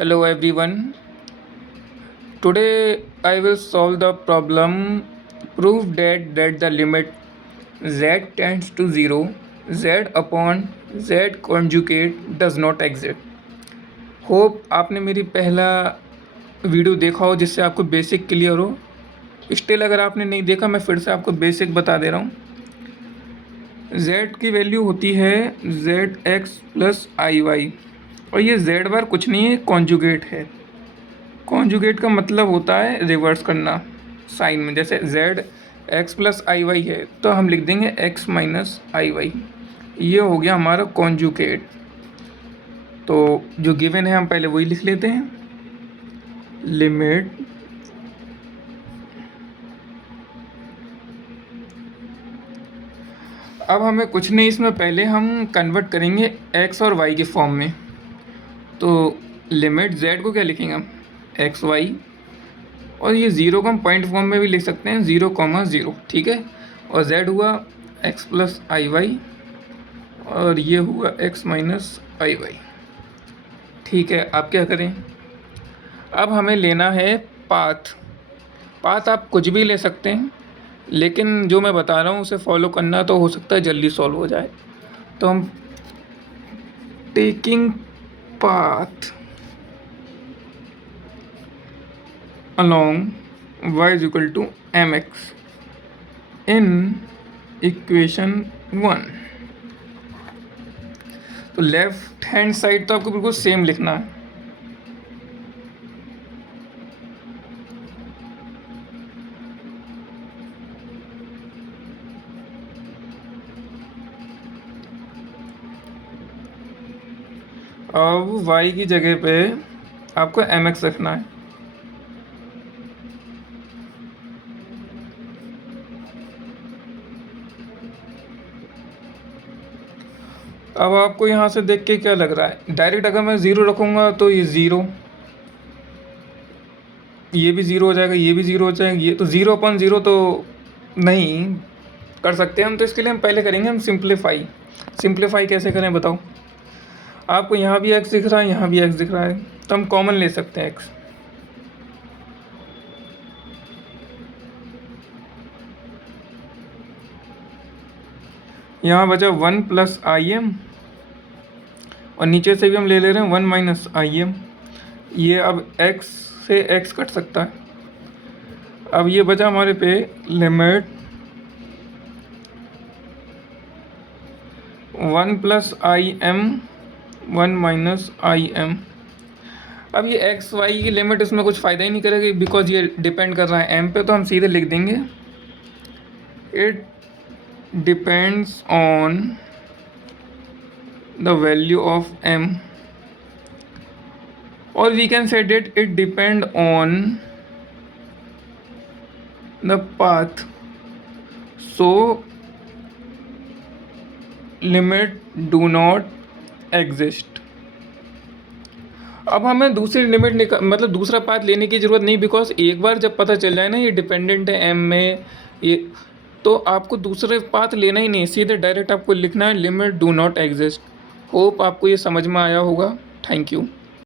Hello everyone. Today I will solve the problem. Prove that the limit z tends to 0 z upon z conjugate does not exist. Hope आपने मेरी पहला video देखा हो जिससे आपको basic clear हो। Still अगर आपने नहीं देखा मैं फिर से आपको बेसिक बता दे रहा हूँ। z की वैल्यू होती है जेड एक्स प्लस आई वाई और ये z बार कुछ नहीं है, कॉन्जुगेट है। कॉन्जुगेट का मतलब होता है रिवर्स करना साइन में। जैसे z एक्स प्लस आई वाई है तो हम लिख देंगे x माइनस आई वाई। ये हो गया हमारा कॉन्जुगेट। तो जो गिवन है हम पहले वही लिख लेते हैं। लिमिट अब हमें कुछ नहीं, इसमें पहले हम कन्वर्ट करेंगे x और y के फॉर्म में। तो लिमिट z को क्या लिखेंगे हम एक्स वाई, और ये ज़ीरो को हम पॉइंट फॉर्म में भी लिख सकते हैं 0,0, ठीक है। और z हुआ x प्लस आई वाई और ये हुआ x माइनस आई वाई, ठीक है। अब क्या करें, अब हमें लेना है पाथ। पाथ आप कुछ भी ले सकते हैं, लेकिन जो मैं बता रहा हूँ उसे फॉलो करना तो हो सकता है जल्दी सॉल्व हो जाए। तो हम taking path along y is equal to mx in equation 1। तो लेफ्ट हैंड साइड तो आपको बिल्कुल सेम लिखना है। अब y की जगह पे आपको mx रखना है। अब आपको यहाँ से देख के क्या लग रहा है, डायरेक्ट अगर मैं ज़ीरो रखूँगा तो ये ज़ीरो, ये भी ज़ीरो हो जाएगा, ये भी ज़ीरो हो जाएगा, ये तो ज़ीरो अपन ज़ीरो तो नहीं कर सकते हम। तो इसके लिए हम पहले करेंगे हम सिंप्लीफाई। सिंप्लीफाई कैसे करें बताओ। आपको यहाँ भी एक्स दिख रहा है, यहाँ भी एक्स दिख रहा है, तो हम कॉमन ले सकते हैं एक्स। यहाँ बचा 1 प्लस आई एम और नीचे से भी हम ले रहे हैं 1 माइनस आई एम। ये अब x से x कट सकता है। अब ये बचा हमारे पे limit 1 plus I am 1 minus I am. अब ये एक्स वाई की लिमिट इसमें कुछ फ़ायदा ही नहीं करेगी, बिकॉज ये डिपेंड कर रहा है m पे। तो हम सीधे लिख देंगे it depends on the value of m, or we can say that it depend on the path, so limit do not exist। अब हमें दूसरी लिमिट मतलब दूसरा पाथ लेने की ज़रूरत नहीं, बिकॉज एक बार जब पता चल जाए ना ये डिपेंडेंट है m में, ये तो आपको दूसरे पाथ लेना ही नहीं, सीधे डायरेक्ट आपको लिखना है limit do not exist. Hope आपको ये समझ में आया होगा। Thank you.